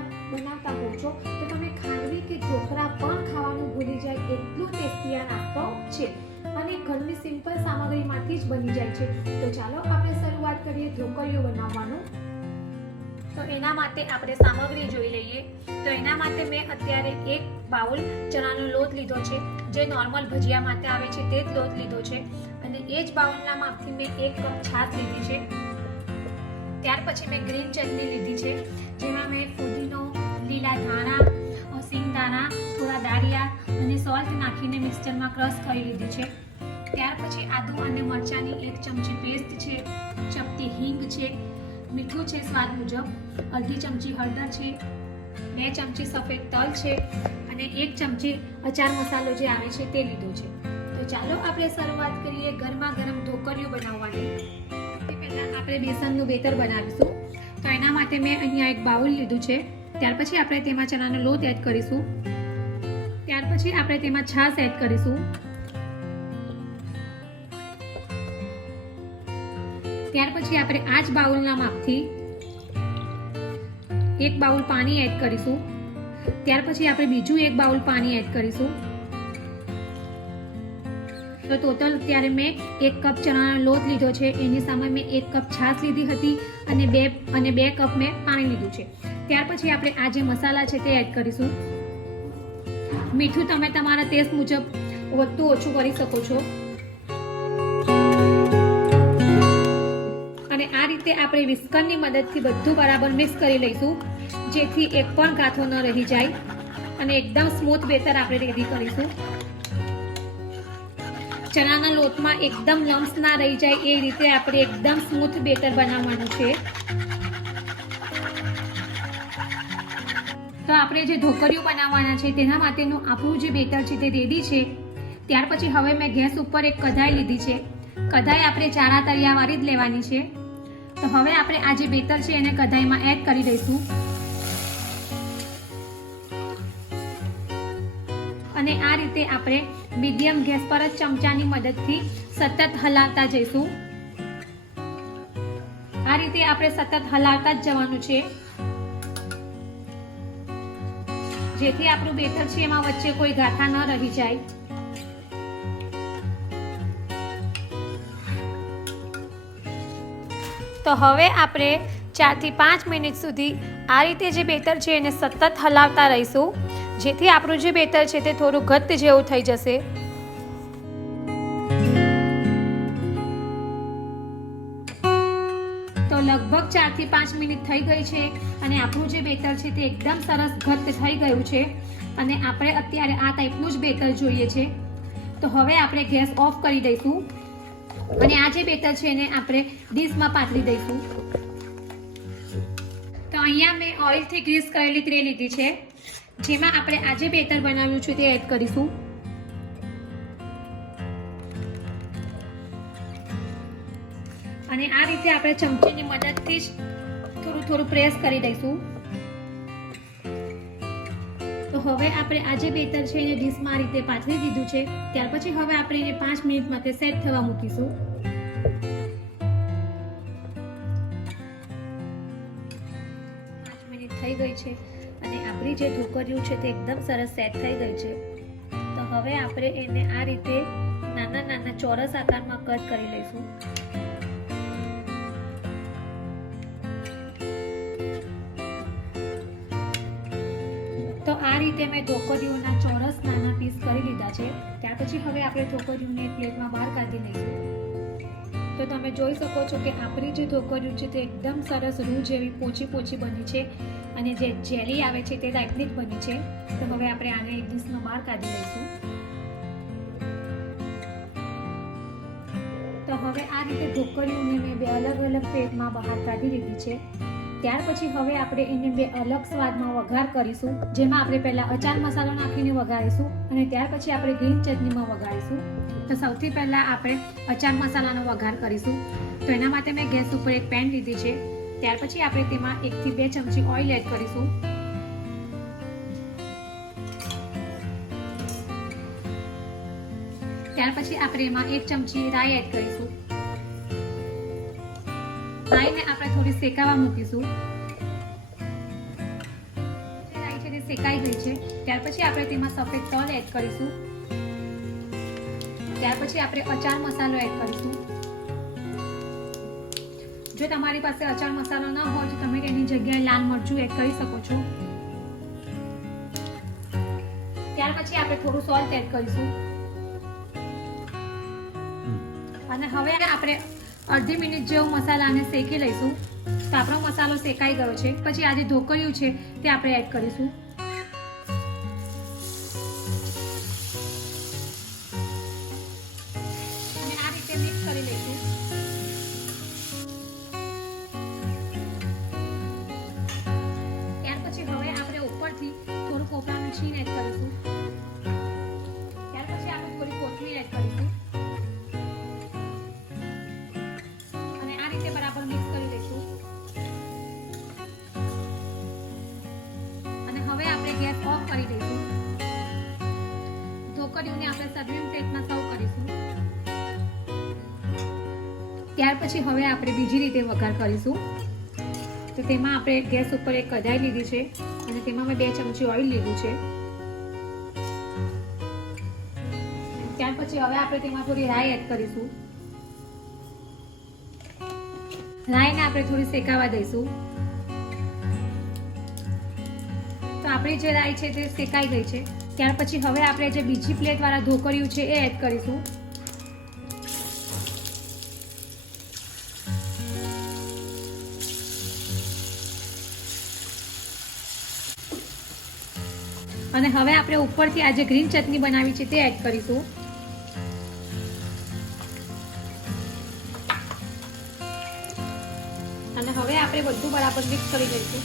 બનાવતા હોવ છો, તો તમે ખાંડવી કે ઢોકળા પણ ખાવાનું ભૂલી જાય એટલું ટેસ્ટી આ નાસ્તો છે. અને ઘરની સિમ્પલ સામગ્રીમાંથી જ બની જાય છે. તો ચાલો આપણે શરૂઆત કરીએ ઢોકળીઓ બનાવવાનું. તો એના માટે આપણે સામગ્રી જોઈ લઈએ. તો એના માટે મેં અત્યારે એક બાઉલ ચણાનો લોટ લીધો છે, જે નોર્મલ ભજીયા માટે આવે છે, તે જ લોટ લીધો છે. અને એ જ બાઉલના માપથી મેં એક કપ છાશ લીધી છે. ત્યાર પછી મેં ગ્રીન ચટણી લીધી છે, જેમાં મેં ફુદીનો, લીલા ધાણા સિંગદાણા, થોડા દાળિયા અને સોલ્ટ નાખીને મિક્સચરમાં ક્રશ કરી લીધી છે. ત્યાર પછી આદુ અને મરચાંની એક ચમચી પેસ્ટ છે, ચપટી હિંગ છે, મીઠું છે સ્વાદ મુજબ, અડધી ચમચી હળદર છે, બે ચમચી સફેદ તલ છે અને એક ચમચી અચાર મસાલો જે આવે છે તે લીધો છે. તો ચાલો આપણે શરૂઆત કરીએ ગરમા ગરમ ઢોકળીઓ બનાવવાની. પહેલાં આપણે બેસનનું બેતર બનાવીશું. તો એના માટે મેં અહીંયા એક બાઉલ લીધું છે. ત્યાર પછી આપણે તેમાં ચણાનો લોટ એડ કરીશું. ત્યાર પછી આપણે તેમાં છાશ એડ કરીશું. ત્યાર પછી આપણે આ જ બાઉલના માપથી એક બાઉલ પાણી એડ કરીશું. ત્યાર પછી આપણે બીજું એક બાઉલ પાણી એડ કરીશું. તો ટોટલ ત્યારે મેં એક કપ ચણાનો લોટ લીધો છે. એની સામે મેં એક કપ છાશ લીધી હતી અને બે અને બે કપ મેં પાણી લીધું છે. ત્યાર પછી આપણે આ જે મસાલા છે તે એડ કરીશું. મીઠું તમે તમારા ટેસ્ટ મુજબ વધતું ઓછું કરી શકો છો. અને આ રીતે આપણે વિસ્કરની મદદથી બધું બરાબર મિક્સ કરી લઈશું, જેથી એક પણ ગાંઠો ન રહી જાય. અને એકદમ સ્મૂથ બેટર આપણે રેડી કરીશું. ચણાના લોટમાં એકદમ લમ્સ ના રહી જાય એ રીતે આપણે એકદમ સ્મૂથ બેટર બનાવવાનું છે. તો આપણે જે ઢોકળીઓ બનાવવાના છે તેના માટેનું આપણું જે બેટર છે તે રેડી છે. ત્યાર પછી હવે મેં ગેસ ઉપર એક કઢાઈ લીધી છે. કઢાઈ આપણે ચારા તળિયાવાળી જ લેવાની છે. તો હવે આપણે આ જે બેટર છે એને કઢાઈમાં એડ કરી દઈશું. અને આ રીતે આપણે મીડિયમ ગેસ પર જ ચમચાની મદદથી સતત હલાવતા જઈશું. આ રીતે આપણે સતત હલાવતા જ જવાનું છે. જેથી આપણું બેટર છે એમાં વચ્ચે કોઈ ગાથા ન રહી જાય. તો હવે આપણે ચારથી પાંચ મિનિટ સુધી આ રીતે જે બેટર છે એને સતત હલાવતા રહીશું. જેથી આપણું જે બેટર છે તે થોડું ઘટ્ટ જેવું થઈ જશે. તો લગભગ ચારથી પાંચ મિનિટ થઈ ગઈ છે અને આપણું જે બેટર છે તે એકદમ સરસ ઘટ્ટ થઈ ગયું છે અને આપણે અત્યારે આ ટાઈપનું જ બેટર જોઈએ છે. તો હવે આપણે ગેસ ઓફ કરી દઈશું અને આ જે બેટર છે એને આપણે ડીશમાં પાથરી દઈશું. તો અહીંયા મેં ઓઇલથી ગ્રીસ કરેલી ટ્રે લીધી છે. જેમાં આપણે આજે બેટર બનાવ્યું છે તે એડ કરીશું. અને આ રીતે આપણે ચમચીની મદદથી જ થોડું થોડું પ્રેસ કરી દઈશું. તો હવે આપણે આજે બેટર છે એને ડીશમાં રીતે પાથરી દીધું છે. ત્યાર પછી હવે આપણે એને પાંચ મિનિટ માટે સેટ થવા મૂકીશું. પાંચ મિનિટ થઈ ગઈ છે. અને આપણી જે ઢોકરીઓ છે તે એકદમ સરસ સેટ થઈ ગઈ છે. તો હવે આપણે એને આ રીતે નાના નાના ચોરસ આકારમાં કટ કરી લઈશું. તો આ રીતે મેં ઢોકરીઓના ચોરસ નાના પીસ કરી લીધા છે. ત્યાર પછી હવે આપણે ઢોકરીઓને પ્લેટમાં બહાર કાઢી લઈશું. તો તમે જોઈ શકો છો કે આપણી જે ઢોકરીઓ છે તે એકદમ સરસ રૂ જેવી પોચી પોચી બની છે. અને જે જેલી આવે છે તે ટાઈપની જ બની છે. તો હવે આપણે આને એક ડીશમાં બહાર કાઢી લઈશું. તો હવે આ રીતે ઢોકળીઓને મેં બે અલગ અલગ પ્લેટમાં બહાર કાઢી લીધી છે. ત્યાર પછી હવે આપણે એને બે અલગ સ્વાદમાં વઘાર કરીશું. જેમાં આપણે પહેલાં અચાર મસાલો નાખીને વઘારીશું અને ત્યાર પછી આપણે ગ્રીન ચટણીમાં વઘારીશું. તો સૌથી પહેલાં આપણે અચાર મસાલાનો વઘાર કરીશું. તો એના માટે મેં ગેસ ઉપર એક પેન લીધી છે. ત્યાર પછી આપણે તેમાં એકથી બે ચમચી ઓઇલ એડ કરીશું. ત્યાર પછી આપણે એમાં એક ચમચી રાઈ એડ કરીશું. રાઈને આપણે થોડી શેકાવા મૂકીશું. રાઈ છે તે શેકાઈ ગઈ છે. ત્યાર પછી આપણે તેમાં સફેદ તલ એડ કરીશું. ત્યાર પછી આપણે અચાર મસાલો એડ કરીશું. જો તમારી પાસે અચાર મસાલો ન હોય તો તમે તેની જગ્યાએ લાલ મરચું એડ કરી શકો છો. ત્યાર પછી આપણે થોડું સોલ્ટ એડ કરીશું. અને હવે આપણે અડધી મિનિટ જેવો મસાલાને શેકી લઈશું. તો આપણો મસાલો શેકાઈ ગયો છે. પછી આ જે ઢોકળિયું છે તે આપણે એડ કરીશું. ત્યાર પછી હવે આપણે બીજી રીતે વઘાર કરીશું. તો તેમાં આપણે ગેસ ઉપર એક કઢાઈ લીધી છે અને તેમાં મેં બે ચમચી ઓઇલ લીધું છે. ત્યાર પછી હવે આપણે તેમાં થોડી રાઈ એડ કરીશું. રાઈને આપણે થોડી શેકાવા દઈશું. તો આપણી જે રાઈ છે તે શેકાઈ ગઈ છે. ત્યાર પછી હવે આપણે જે બીજી પ્લેટ વાળા ઢોકળિયું છે એ એડ કરીશું. અને હવે આપણે ઉપરથી આ જે ગ્રીન ચટણી બનાવી છે તે એડ કરીશું. અને હવે આપણે બધું બરાબર મિક્સ કરી દઈશું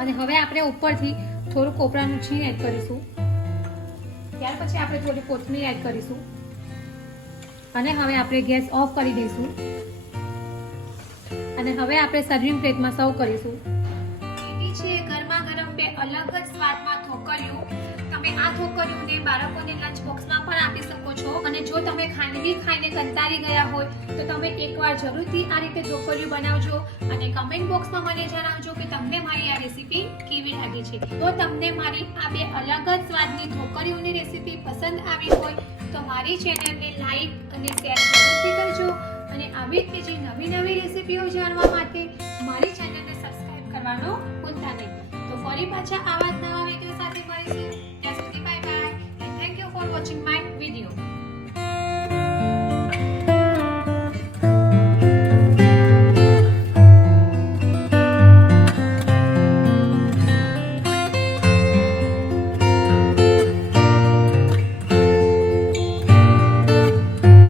અને હવે આપણે ઉપરથી થોડું કોપરાનું છીણ એડ કરીશું. ત્યાર પછી આપણે થોડી કોથમીર એડ કરીશું. અને હવે આપણે ગેસ ઓફ કરી દઈશું. અને હવે આપણે સર્વિંગ પ્લેટમાં સર્વ કરીશું. એની છે? ગરમા ગરમ બે અલગ જ સ્વાદમાં ઠોકર્યું તમે આ ઠોકર્યુંને બાળકોને લંચ બોક્સમાં પણ આપી શકો છો. અને જો તમે ખાંડવી ખાઈને કંટાળી ગયા હોય, તો તમે એકવાર જરૂરથી આ રીતે ઠોકર્યું બનાવજો. અને કમેન્ટ બોક્સમાં મને જણાવજો કે તમને મારી આ રેસીપી કેવી લાગી છે. તો તમને મારી આ બે અલગ જ સ્વાદની ઠોકરીઓની રેસીપી પસંદ આવી હોય, તો મારી ચેનલને લાઈક અને શેર જરૂરથી કરજો. અને આવી જ જે નવી નવી રેસિપીઓ જાણવા માટે મારી ચેનલને સબસ્ક્રાઇબ કરવાનો ભૂલતા નહીં. તો ફરી પાછા આવા જ નવા વીડિયો સાથે મળીશું.